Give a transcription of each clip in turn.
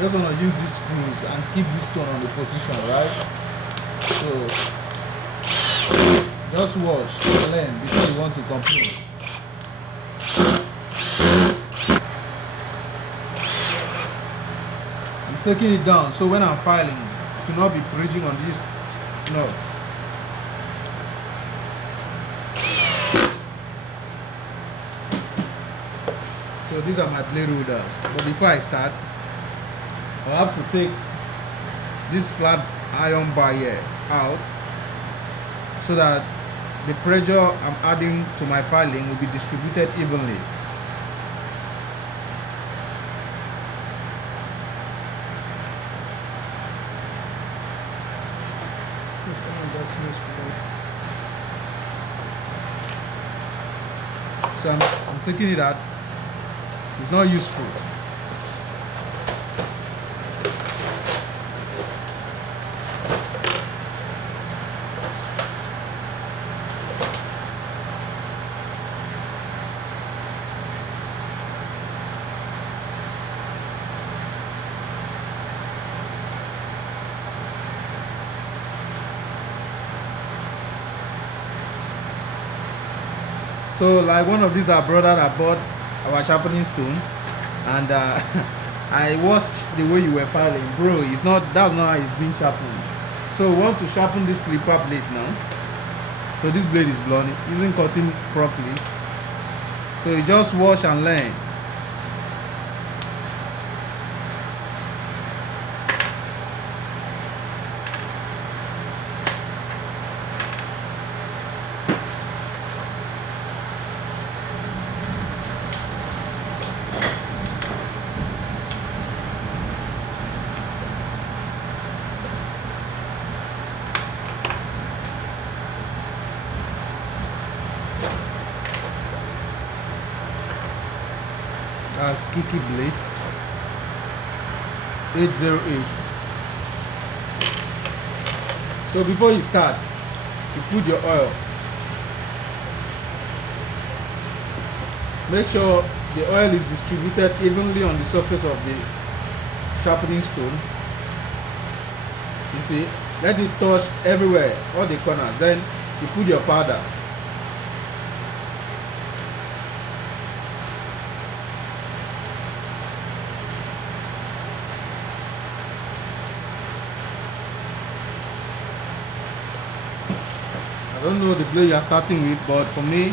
Just want to use these screws and keep this stone on the position, right? So just watch and learn before you want to complain. I'm taking it down so when I'm filing, to not be pressing on this nut. So these are my blade holders. But before I start, I have to take this flat iron bar here out so that the pressure I'm adding to my filing will be distributed evenly. So I'm taking it out. It's not useful. So like one of these our brother that bought our sharpening stone, and I watched the way you were filing, bro. That's not how it's being sharpened. So we want to sharpen this clipper blade now. So this blade is blown, it isn't cutting properly. So you just wash and learn. That's Kiki blade 808. So before you start, you put your oil. Make sure the oil is distributed evenly on the surface of the sharpening stone. You see, let it touch everywhere, all the corners. Then you put your powder. I don't know the blade you are starting with, but for me,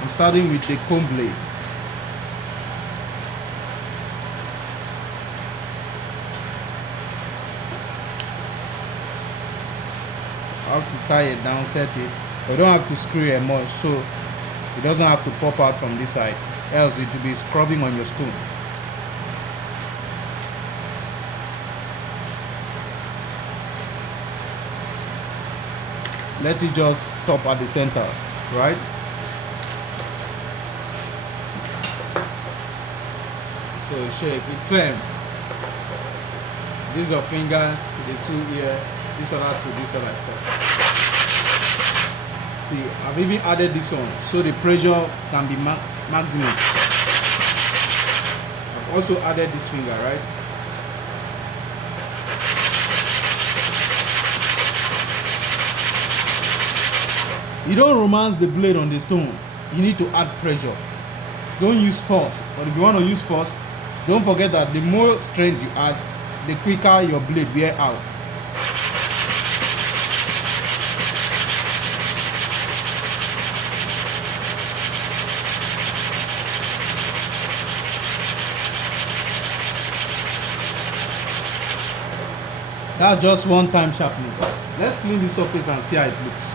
I'm starting with the comb blade. I have to tie it down, set it, but you don't have to screw it much, so it doesn't have to pop out from this side, else it will be scrubbing on your stone. Let it just stop at the center, right? So shape, it's firm. These are fingers, the two here, this other two, this other side. See, I've even added this one so the pressure can be maximum. I've also added this finger, right? You don't romance the blade on the stone. You need to add pressure. Don't use force. But if you want to use force, don't forget that the more strength you add, the quicker your blade wear out. That's just one time sharpening. Let's clean the surface and see how it looks.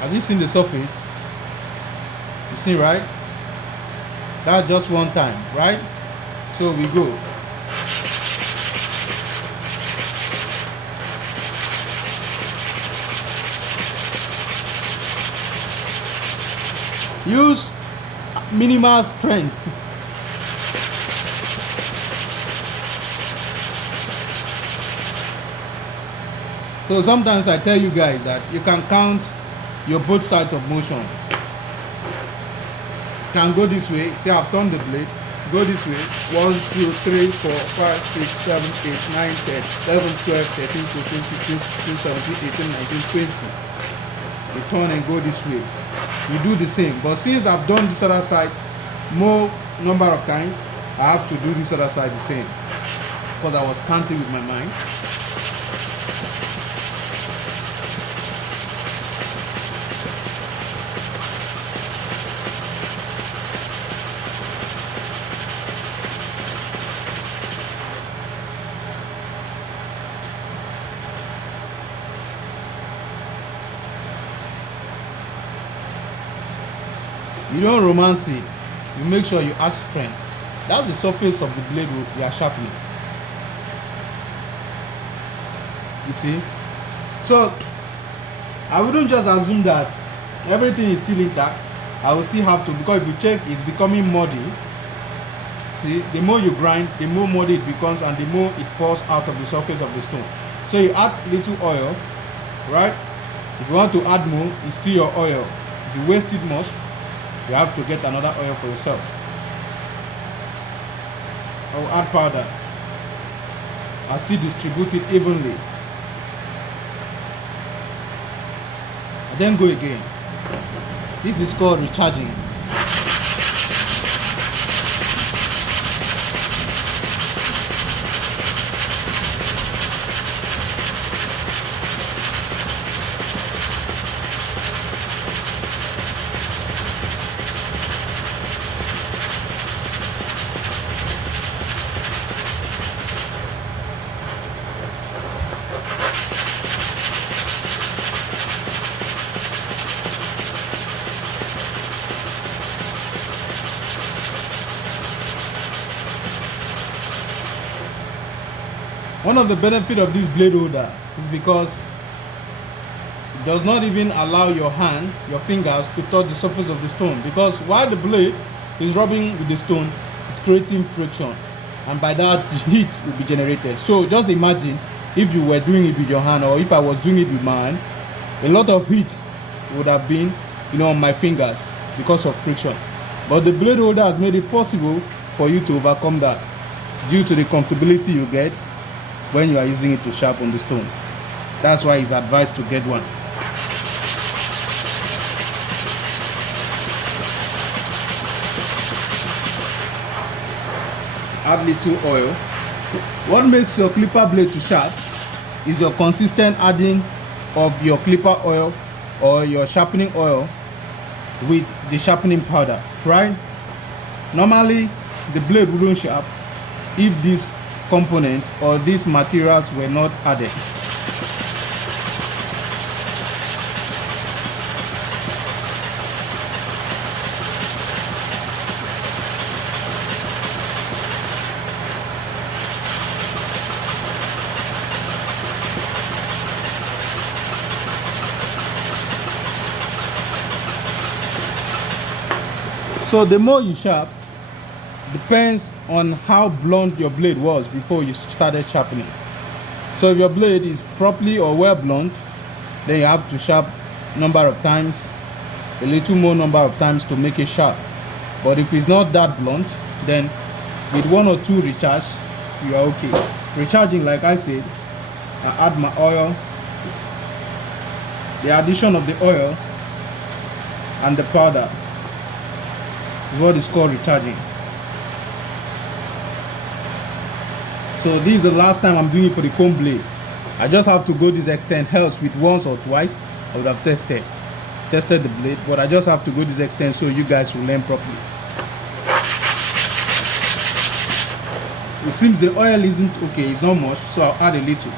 Have you seen the surface? You see, right? That's just one time, right? So we go. Use minimal strength. So sometimes I tell you guys that you can count your both sides of motion. can go this way. See, I've turned the blade. Go this way. 1, 2, 3, 4, 5, 6, 7, 8, 9, 10, 11, 12, 13, 14, 15, 16, 17, 18, 19, 20. You turn and go this way. You do the same. But since I've done this other side more number of times, I have to do this other side the same. Because I was counting with my mind. You don't romance it. You make sure you add strength. That's the surface of the blade we are sharpening. You see? So I wouldn't just assume that everything is still intact. I will still have to, because if you check, it's becoming muddy. See, the more you grind, the more muddy it becomes, and the more it pours out of the surface of the stone. So you add little oil, right? If you want to add more, it's still your oil. If you waste it much, you have to get another oil for yourself. I will add powder. I'll still distribute it evenly. And then go again. This is called recharging. One of the benefits of this blade holder is because it does not even allow your hand, your fingers, to touch the surface of the stone, because while the blade is rubbing with the stone, it's creating friction, and by that heat will be generated. So just imagine if you were doing it with your hand, or if I was doing it with my hand, a lot of heat would have been, on my fingers because of friction. But the blade holder has made it possible for you to overcome that due to the comfortability you get when you are using it to sharpen the stone. That's why it's advised to get one. Add little oil. What makes your clipper blade to sharp is your consistent adding of your clipper oil or your sharpening oil with the sharpening powder, right? Normally the blade wouldn't sharp if these components or these materials were not added. So the more you sharp depends on how blunt your blade was before you started sharpening. So if your blade is properly or well blunt, then you have to sharp number of times, a little more number of times to make it sharp. But if it's not that blunt, then with 1 or 2 recharge, you are okay. Recharging, like I said, I add my oil. The addition of the oil and the powder is what is called recharging. So this is the last time I'm doing it for the comb blade. I just have to go this extent. Else with once or twice I would have tested the blade, but I just have to go this extent so you guys will learn properly. It seems the oil isn't okay, it's not much, so I'll add a little.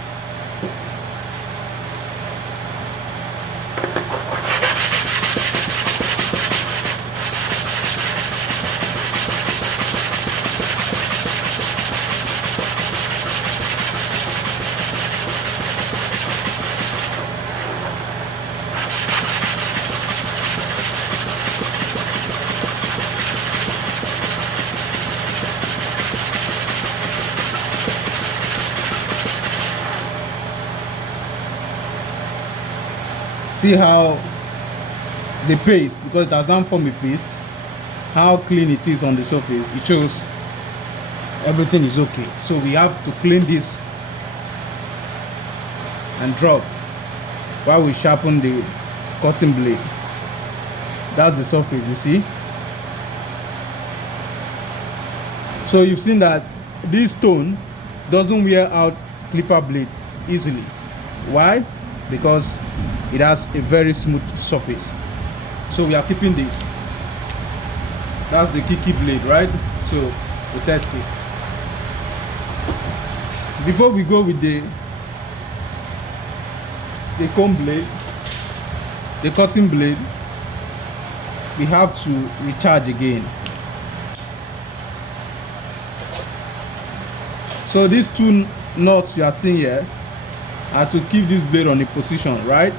See how the paste, because it has not formed a paste, how clean it is on the surface, it shows everything is okay. So we have to clean this and drop while we sharpen the cutting blade. That's the surface, you see. So you've seen that this stone doesn't wear out clipper blade easily. Why? Because it has a very smooth surface. So we are keeping this. That's the kiki blade, right? So we test it. Before we go with the comb blade, the cutting blade, we have to recharge again. So these two knots you are seeing here are to keep this blade on a position, right?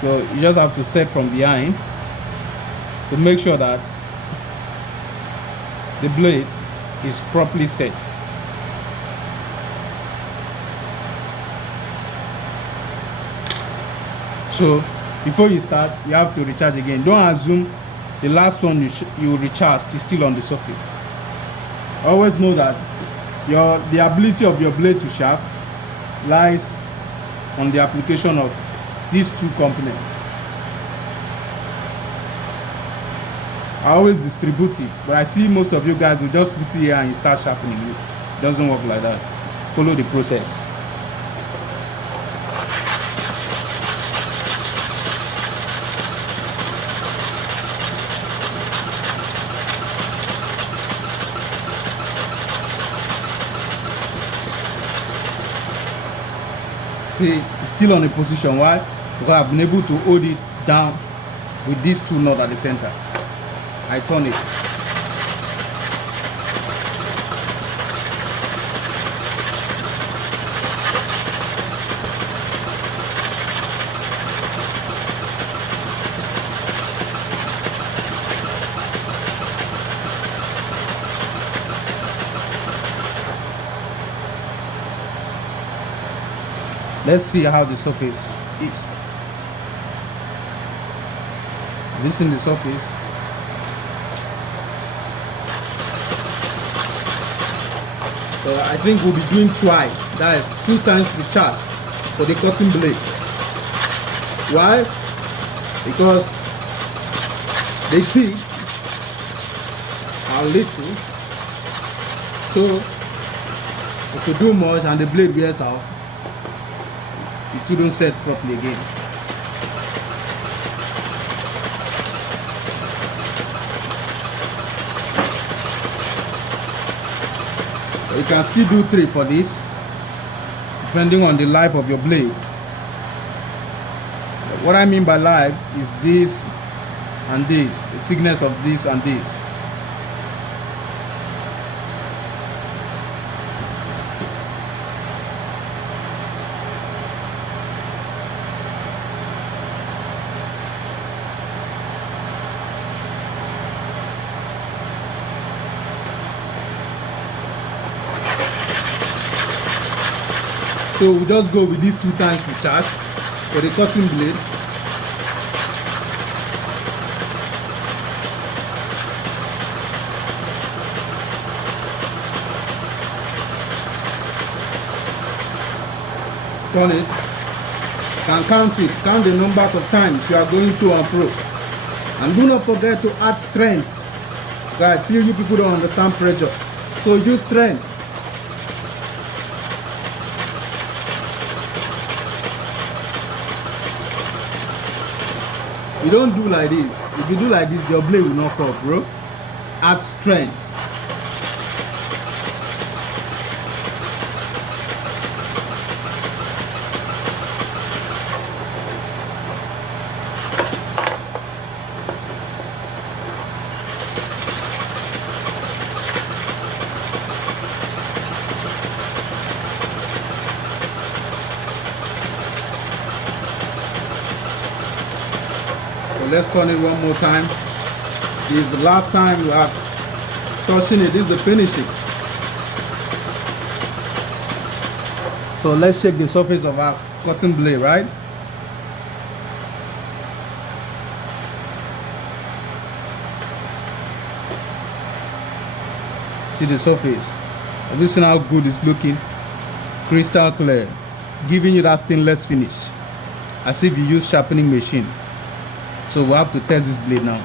So you just have to set from behind to make sure that the blade is properly set. So before you start, you have to recharge again. Don't assume the last one you recharged is still on the surface. Always know that the ability of your blade to sharp lies on the application of these two components. I always distribute it, but I see most of you guys will just put it here and you start sharpening it. It doesn't work like that. Follow the process. See, it's still on a position. Why? Because I've been able to hold it down with these two knots at the center. I turn it. Let's see how the surface is. This is the surface. So I think we'll be doing twice. That is 2 times the charge for the cutting blade. Why? Because the teeth are little. So if you do much and the blade wears out, it wouldn't set properly again. You can still do 3 for this, depending on the life of your blade. What I mean by life is this and this, the thickness of this and this. So we just go with these 2 times recharge for the cutting blade. Turn it. You can count it. Count the numbers of times you are going to and fro. And do not forget to add strength. Guys, few you people don't understand pressure. So use strength. You don't do like this. If you do like this, your blade will not cut, bro. Add strength. Let's turn it one more time. This is the last time we are touching it. This is the finishing. So let's check the surface of our cutting blade, right? See the surface. Have you seen how good it's looking? Crystal clear, giving you that stainless finish, as if you use sharpening machine. So we have to test this blade now.